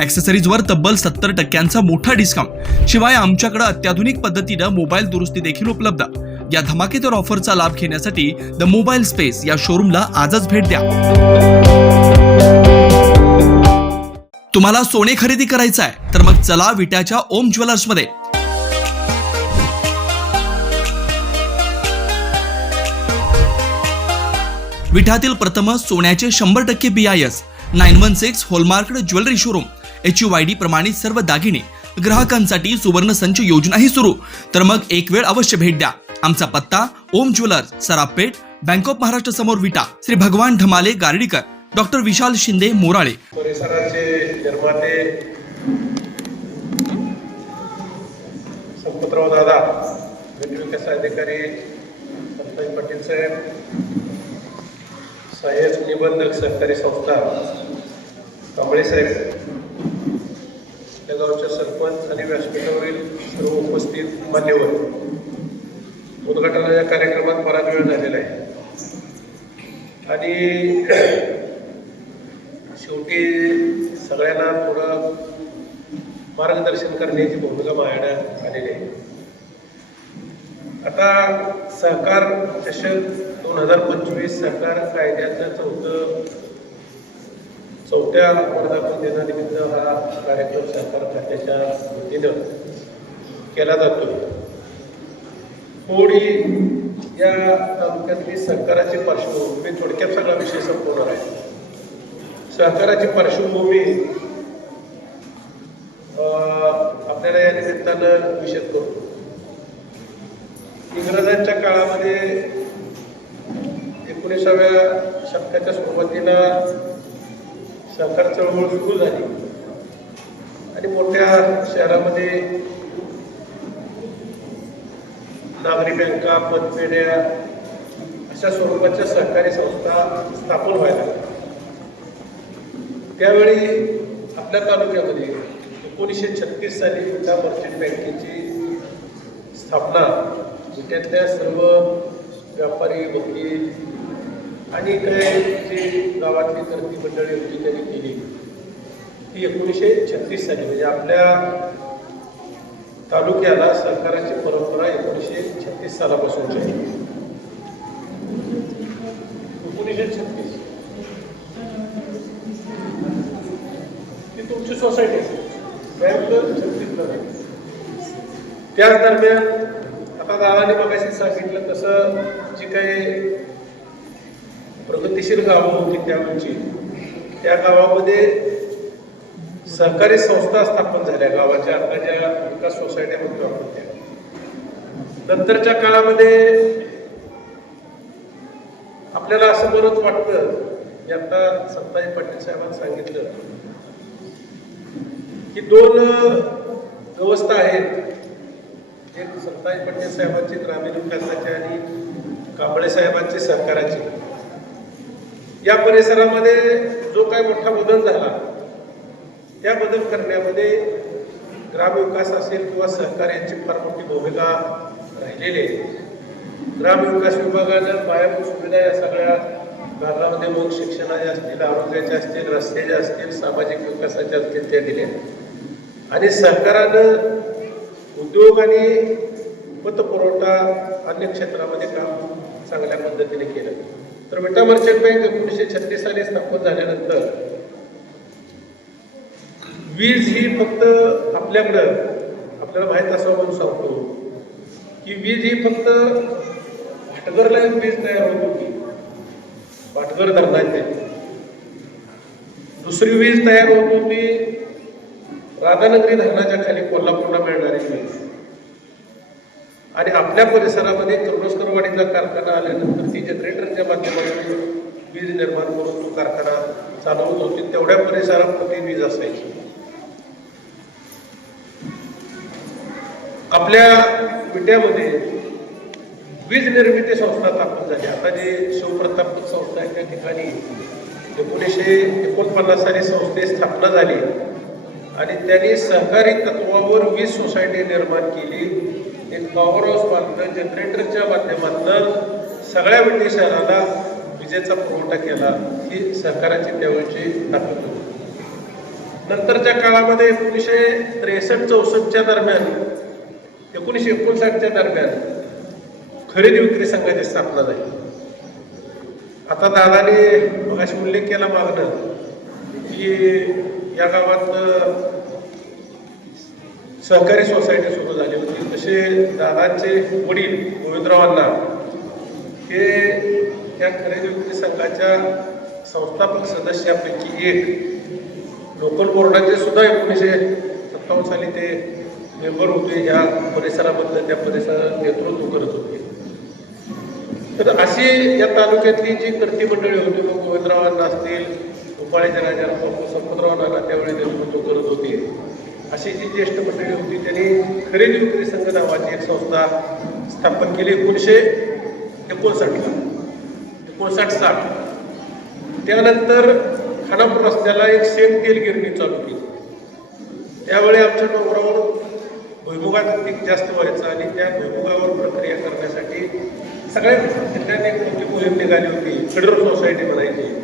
ॲक्सेसरीजवर तब्बल सत्तर टक्क्यांचा मोठा डिस्काउंट शिवाय आमच्याकडे अत्याधुनिक पद्धतीनं मोबाईल दुरुस्ती देखील उपलब्ध. या धमाकेदार ऑफरचा लाभ घेण्यासाठी द मोबाईल स्पेस या शोरूमला आजच भेट द्या. तुम्हाला सोने खरेदी करायचं आहे तर मग चला विट्याच्या ओम ज्वेलर्समध्ये. विठातील प्रथम सोन्याचे शंभर टक्के B I S nine one six hallmark jewellery showroom H U Y D प्रमाणित सर्व दागिने ग्राहकांसाठी सुवर्ण संच योजनाही सुरू. तर मग एक वेळ अवश्य भेट द्या. आमचा पत्ता Om jewellers Sarapeth bank of Maharashtra समोर विटा. श्री भगवान ढमाले गार्डीकर डॉक्टर विशाल शिंदे मोराळे. परिसराचे निर्माते संपतराव दादा विकास अधिकारी संताजी पाटील साहेब सहाय्यक निबंधक सहकारी संस्था कांबळे साहेब गावच्या सरपंच आणि व्यासपीठावरील सर्व उपस्थित मान्यवर. उद्घाटनाच्या कार्यक्रमात बराच वेळ झालेला आहे. आणि शेवटी सगळ्यांना थोडं मार्गदर्शन करण्याची भूमिका मांडण्यात आलेली आहे. आता सहकार चषक दोन हजार पंचवीस सहकार कायद्याचं चौथं चौथ्या वर्धापन दिनानिमित्त हा कार्यक्रम सहकार खात्याच्या वतीनं केला जातो. थोडी या तालुक्यातली सहकाराची पार्श्वभूमी थोडक्यात सगळा विषय संपवणार आहे. सहकाराची पार्श्वभूमी आपल्याला या निमित्तानं विषय करतो. इंग्रजांच्या काळामध्ये एकोणीसाव्या शतकाच्या सुरुवातीला सहकार चळवळ सुरू झाली. आणि मोठ्या शहरामध्ये नागरी बँका पतपेढ्या अशा स्वरूपाच्या सहकारी संस्था स्थापन व्हायला त्यावेळी आपल्या तालुक्यामध्ये एकोणीसशे छत्तीस साली विटा मर्चंट बँकेची स्थापना विट्यातल्या सर्व व्यापारी वकील आणि काय जी गावातली करती मंडळी होती त्यांनी केली. ती एकोणीसशे छत्तीस साली म्हणजे आपल्या तालुक्याला सरकाराची परंपरा एकोणीसशे छत्तीस सालापासूनची आहे. एकोणीसशे छत्तीस. ती तुमची सोसायटी आहे. छत्तीसला त्याच दरम्यान आता दादाने बघायचं सांगितलं तसं जी काही प्रगतिशील गावं होती त्यावेळची त्या गावामध्ये सहकारी संस्था स्थापन झाल्या. गावाच्या आता ज्या विकास सोसायट्या होत्या होत्या नंतरच्या काळामध्ये आपल्याला असं बरंच वाटतं की आता संताजी पाटील साहेबांनी सांगितलं की दोन व्यवस्था आहेत. एक संताजी पाटील साहेबांची ग्रामीण विकासाची आणि कांबळे साहेबांची सरकाराची. या परिसरामध्ये जो काही मोठा बदल झाला त्या बदल करण्यामध्ये ग्रामविकास असेल किंवा सहकार यांची फार मोठी भूमिका राहिलेली आहे. ग्रामविकास विभागानं पायाभूत सुविधा या सगळ्या भागामध्ये मग शिक्षणाच्या असतील आरोग्याच्या असतील रस्त्याच्या असतील सामाजिक विकासाच्या असतील त्या दिल्या आणि सरकारानं उद्योग आणि पतपुरवठा अन्य क्षेत्रामध्ये काम चांगल्या पद्धतीने केलं. तर विटा मर्चंट बँक एकोणीसशे छत्तीस साली स्थापन झाल्यानंतर वीज ही फक्त आपल्याकडं आपल्याला माहीत असावं म्हणून सांगतो की वीज ही फक्त भाटघरला वीज तयार होत होती. भाटघर धरणाचे. दुसरी वीज तयार होत होती. राधानगरी धरणाच्या खाली कोल्हापूरला मिळणारी वीज. आणि आपल्या परिसरामध्ये किर्लोस्करवाडीचा कारखाना आल्यानंतर ती जनरेटरच्या माध्यमातून वीज निर्माण करून तो कारखाना चालवत होती तेवढ्या परिसरामध्ये वीज असायची. आपल्या विट्यामध्ये वीज निर्मिती संस्था स्थापन झाली. आता जे शिवप्रताप संस्था आहे त्या ठिकाणी एकोणीसशे एकोणपन्नास साली संस्थे स्थापना झाली आणि त्यांनी सहकारी तत्वावर वीज सोसायटी निर्माण केली. एक पॉवर हाऊस बांधलं जनरेटरच्या माध्यमातून सगळ्या विटी शहराला विजेचा पुरवठा केला ही सरकाराची त्यावेळची ताकद होती. नंतरच्या काळामध्ये एकोणीसशे त्रेसष्ट चौसष्टच्या दरम्यान एकोणीसशे एकोणसाठच्या दरम्यान खरेदी विक्री संघाची स्थापना झाली. आता दादाने मगाशी उल्लेख केला मागणं की या गावात सहकारी सोसायटी सुरू झाली होती. तसे दादांचे वडील गोविंदरावांना हे या खरेदी विक्री संघाच्या संस्थापक सदस्यापैकी एक लोकल बोर्डाचे सुद्धा एकोणीसशे सत्तावन्न साली ते मेंबर होते. ह्या परिसराबद्दल त्या परिसरात नेतृत्व करत होते. तर अशी या तालुक्यातली जी कर्ती मंडळी होती मग गोविंदरावांना असतील उपाळीच्या राजा संपतराव नाना त्यावेळी नेतृत्व करत होते. अशी जी ज्येष्ठ मंडळी होती त्यांनी खरेदी विक्री संघ नावाची एक संस्था स्थापन केली एकोणीसशे एकोणसाठला. एकोणसाठ साठ. त्यानंतर खानापूर रस्त्याला एक सेंट तेल गिरणी चालू केली. त्यावेळी आमच्या डोंगरावर भुईमुगाचं पीक जास्त व्हायचं आणि त्या भुईमुगावर प्रक्रिया करण्यासाठी सगळ्या जिल्ह्यात एक मोठी मोहीम निघाली होती. फेडरल सोसायटी म्हणायची.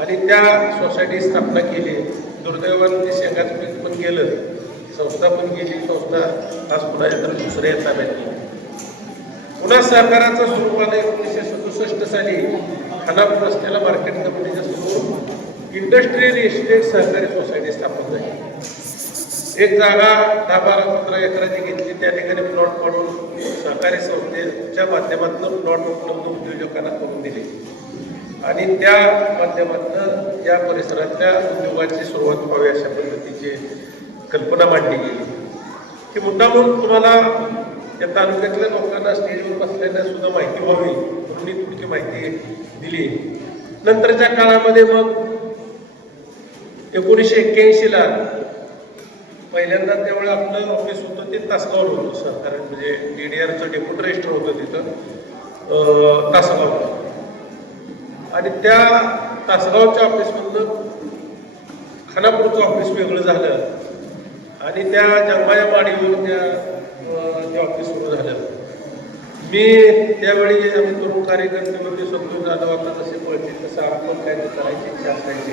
आणि त्या सोसायटी स्थापना केली. दुर्दैवानं ते शेंगाचं पीक पण गेलं. संस्था पण गेली संस्था आज पुन्हा येतात दुसऱ्या ताब्यात गेली. पुन्हा सहकाराच्या स्वरूपाने एकोणीसशे सदुसष्ट साली खानापूर रस्त्याला मार्केट कमिटीच्या स्वरूप इंडस्ट्रियल इस्टेट सहकारी सोसायटी स्थापन झाली. एक जागा दहा बारा पंधरा एकराची घेतली त्या ठिकाणी प्लॉट काढून सहकारी संस्थेच्या माध्यमातून प्लॉट उपलब्ध उद्योजकांना करून दिले. आणि त्या माध्यमातून या परिसरातल्या उद्योगाची सुरुवात व्हावी अशा पद्धतीचे कल्पना मांडली गेली. की मुद्दा म्हणून तुम्हाला या तालुक्यातल्या लोकांना स्टेजवर बसलेल्या सुद्धा माहिती व्हावी म्हणून मी थोडकी माहिती दिली. नंतरच्या काळामध्ये मग एकोणीसशे एक्क्याऐंशीला पहिल्यांदा त्यावेळेला आपलं ऑफिस होतं ते तासगावला होतं सरकार म्हणजे डी डी आरचं डेप्युटी रजिस्टर होतं तिथं. तासगाव. आणि त्या तासगावच्या ऑफिसमधनं खानापूरचं ऑफिस वेगळं झालं. आणि त्या जंगाया माडीवर त्या ते ऑफिस सुरू झालं मी त्यावेळी आम्ही तरुण कार्यकर्त्यामध्ये संतोष जाधव आता कसे पळतील तसं आपण काय करायची इच्छा असायची.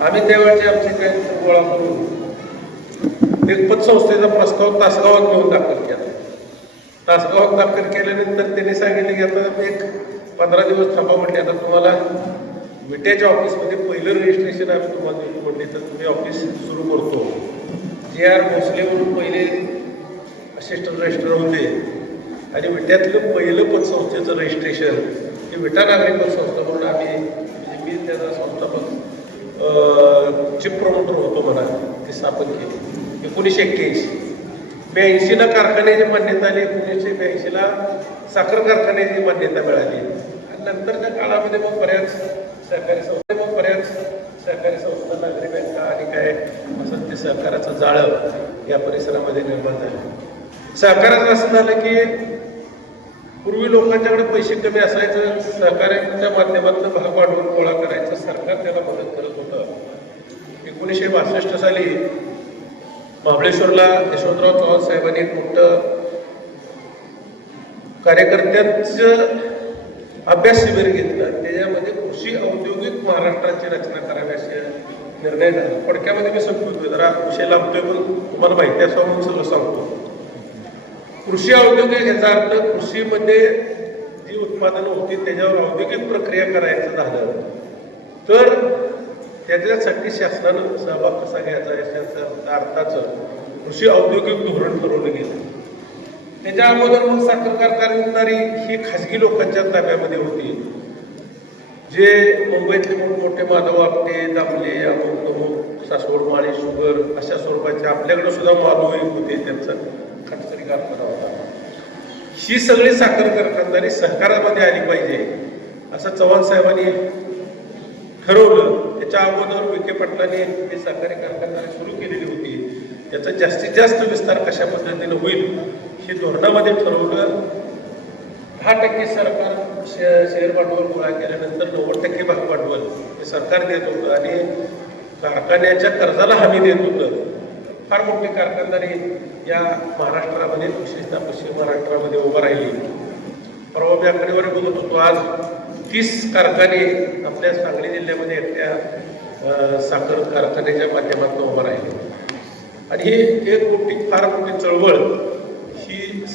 आम्ही त्यावेळेचे आमचे काय गोळा करून एक पतसंस्थेचा प्रस्ताव तासगावात घेऊन दाखल केला. तासगावात दाखल केल्यानंतर त्यांनी सांगितले की आता एक पंधरा दिवस थांबा म्हटले आता तुम्हाला विट्याच्या ऑफिसमध्ये पहिलं रजिस्ट्रेशन आम्ही तुम्हाला देतो म्हटले तर तुम्ही ऑफिस सुरू करतो. जे आर भोसले म्हणून पहिले असिस्टंट रजिस्टर होते. आणि विट्यातलं पहिलं पतसंस्थेचं रजिस्ट्रेशन हे विटा नागरी पतसंस्था म्हणून आम्ही म्हणजे मी त्याचा संस्थापक चिप प्रमोटर होतो म्हणा ते स्थापन केली. एकोणीसशे एक्क्याऐंशी ब्याऐंशीला कारखान्याची मान्यता आली एकोणीसशे ब्याऐंशीला साखर कारखान्याची मान्यता मिळाली. आणि नंतरच्या काळामध्ये मग बऱ्याच सहकारी संस्था मग बऱ्याच सहकारी संस्था नागरी बँका आणि काय असं ते सहकाराचं जाळं या परिसरामध्ये निर्माण झालं. सहकाराचं असं झालं की पूर्वी लोकांच्याकडे पैसे कमी असायचं सहकार्याच्या माध्यमातून भाग वाढवून गोळा करायचं सरकार त्याला मदत करत होतं. एकोणीसशे बासष्ट साली महाबळेश्वरला यशवंतराव चव्हाण साहेबांनी एक मोठं कार्यकर्त्यांचं अभ्यास शिबिर घेतलं. त्याच्यामध्ये कृषी औद्योगिक महाराष्ट्राची रचना करावी अशी निर्णय झाला. थोडक्यामध्ये मी संपवतो जरा विषय लांबतोय पण तुम्हाला माहिती असावं म्हणून सगळं सांगतो. कृषी औद्योगिक याचा अर्थ कृषीमध्ये जी उत्पादनं होती त्याच्यावर औद्योगिक प्रक्रिया करायचं झालं. तर त्याच्यासाठी शासनानं सहभाग कसा घ्यायचा याच्या अर्थाचं कृषी औद्योगिक धोरण ठरवलं गेलं. त्याच्या अगोदर मग साखर कारखानदारी ही खाजगी लोकांच्या ताब्यामध्ये होती. जे मुंबईतले मोठमोठे माधव आपटे दापले अमुक तमुक सासवड माळी शुगर अशा स्वरूपाचे आपल्याकडे सुद्धा माधव होते. त्यांचा खटसरी कारखाना होता. ही सगळी साखर कारखानदारी सहकारामध्ये आली पाहिजे असं चव्हाण साहेबांनी ठरवलं. त्याच्या अगोदर विखे पाटलांनी हे सहकारी कारखानदारी सुरू केलेली होती. याचा जास्तीत जास्त विस्तार कशा पद्धतीने होईल हे धोरणामध्ये ठरवलं. दहा टक्के सरकार शे- शेअर भांडवल गोळा केल्यानंतर नव्वद टक्के भाग भांडवल हे सरकार देत होतं आणि कारखान्याच्या कर्जाला हमी देत होतं. फार मोठे कारखानदारी या महाराष्ट्रामध्ये विशेषतः पश्चिम महाराष्ट्रामध्ये उभं राहिली. परवा मी आकडेवारी बघत होतो आज तीस कारखाने आपल्या सांगली जिल्ह्यामध्ये एकट्या साखर कारखान्याच्या माध्यमातून उभं राहिले. आणि हे एक मोठी फार मोठी चळवळ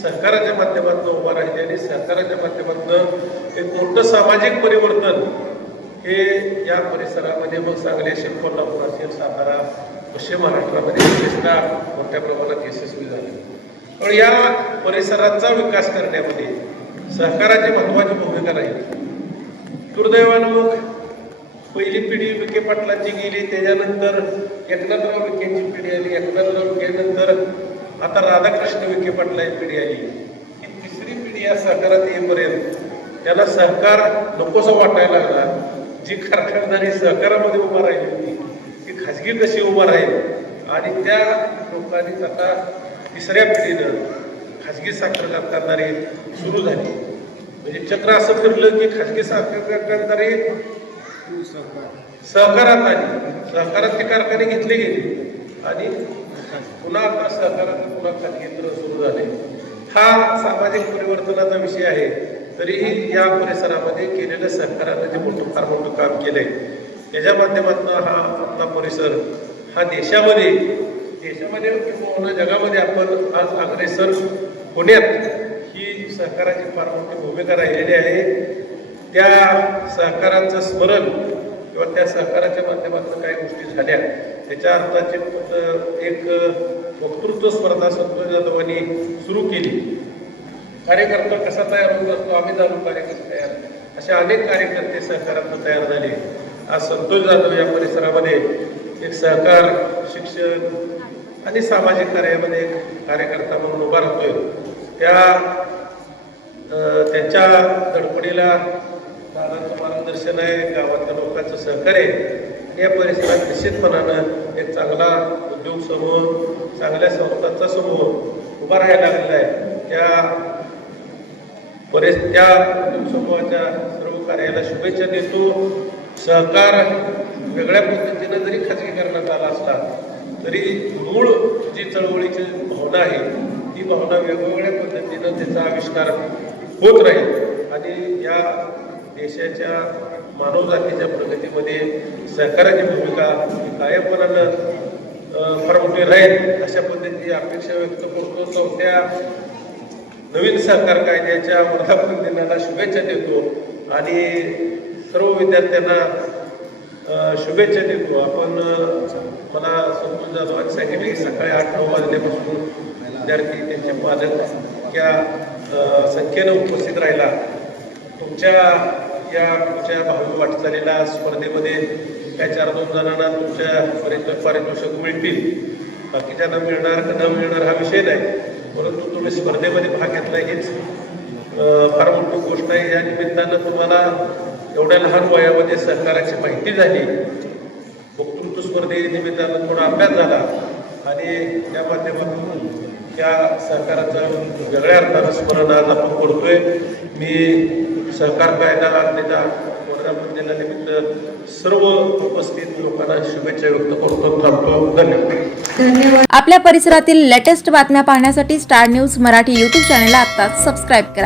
सहकाराच्या माध्यमातून उभा राहिली आणि सहकाराच्या माध्यमातून एक मोठं सामाजिक परिवर्तन हे या परिसरामध्ये मग सांगली असेल कोल्हापूर असेल सातारा पश्चिम महाराष्ट्रामध्ये विशेषतः मोठ्या प्रमाणात यशस्वी झाले. पण या परिसराचा विकास करण्यामध्ये सहकाराची महत्वाची भूमिका राहील दुर्दैवानं मग पहिली पिढी विखे पाटलांची गेली त्याच्यानंतर एकनाथराव विखेंची पिढी आली. एकनाथराव विखेनंतर आता राधाकृष्ण विखे पाटलांची पिढी आली. ही तिसरी पिढी या सहकारात येईपर्यंत त्याला सहकार नकोसा वाटायला लागला. जी कारखानदारी सहकारामध्ये उभा राहिली होती ती खाजगी कशी उभा राहील? आणि त्या लोकांनीच आता तिसऱ्या पिढीनं खाजगी साखर कारखानदारी सुरू झाली. म्हणजे चक्र असं फिरलं की खाजगी साखर कारखानदारी सहकारात आली. सहकारात ते कारखाने घेतले गेले. आणि पुन्हा आता सहकारात पुन्हा केंद्र सुरू झाले. हा सामाजिक परिवर्तनाचा विषय आहे. तरीही या परिसरामध्ये केलेल्या सहकारानं जे मोठं फार मोठं काम केलंय त्याच्या माध्यमातून हा आपला परिसर हा देशामध्ये देशामध्ये किंवा जगामध्ये आपण आज अग्रेसर होण्यात ही सहकाराची फार मोठी भूमिका राहिलेली आहे. त्या सहकारांचं स्मरण किंवा त्या सहकाराच्या माध्यमातून काही गोष्टी झाल्या. त्याच्या अर्थाची फक्त एक वक्तृत्व स्पर्धा संतोष जाधवांनी सुरू केली. कार्यकर्ता कसा तयार होत असतो आम्ही जाणून कार्यकर्ते तयार असे अनेक कार्यकर्ते सहकारात तयार झाले. आज संतोष जाधव या परिसरामध्ये एक सहकार शिक्षक आणि सामाजिक कार्यामध्ये एक कार्यकर्ता म्हणून उभा राहतोय. त्या त्यांच्या गडबडीला दादांचं मार्गदर्शन आहे. गावातल्या लोकांचं सहकार्य आहे. या परिसरात निश्चितपणानं एक चांगला उद्योग समूह चांगल्या संस्थांचा समूह उभा राहायला लागलेला आहे. त्या परिस त्या उद्योग समूहाच्या सर्व कार्याला शुभेच्छा देतो. सहकार वेगळ्या पद्धतीनं जरी खाजगीकरणात आला असला तरी मूळ जी चळवळीची भावना आहे ती भावना वेगवेगळ्या पद्धतीनं त्याचा आविष्कार होत राहील. आणि या देशाच्या मानवजातीच्या प्रगतीमध्ये सहकाराची भूमिका कायमपणानं फार मोठी राहील अशा पद्धतीची अपेक्षा व्यक्त करतो. चौथ्या नवीन सहकार कायद्याच्या वर्धापन दिनाला शुभेच्छा देतो आणि सर्व विद्यार्थ्यांना शुभेच्छा देतो. आपण अ, मला संतोष जाधवांनी सांगितले की सकाळी आठ नऊ वाजल्यापासून विद्यार्थी त्यांचे पालक त्या संख्येनं उपस्थित राहिला. तुमच्या या तुमच्या भावी वाटचालीला स्पर्धेमध्ये काय चार दोन जणांना तुमच्या पारितोष पारितोषिक मिळतील. बाकीच्यांना मिळणार का न मिळणार हा विषय नाही. परंतु तुम्ही स्पर्धेमध्ये भाग घेतला हीच फार मोठी गोष्ट आहे. या निमित्तानं तुम्हाला एवढ्या लहान वयामध्ये सहकाराची माहिती झाली. वक्तृत्व स्पर्धेनिमित्तानं थोडा अभ्यास झाला आणि त्या माध्यमातून त्या सहकाराचं वेगळ्या अर्थानं स्मरण आज आपण करतोय मी सहकार कायदा आणण्याच्या वर्धापन दिनानिमित्त सर्व उपस्थित लोकांना शुभेच्छा व्यक्त करतो. थांबतो. धन्यवाद. आपल्या परिसरातील लेटेस्ट बातम्या पाहण्यासाठी स्टार न्यूज मराठी यूट्यूब चॅनलला आत्ताच सबस्क्राईब करा.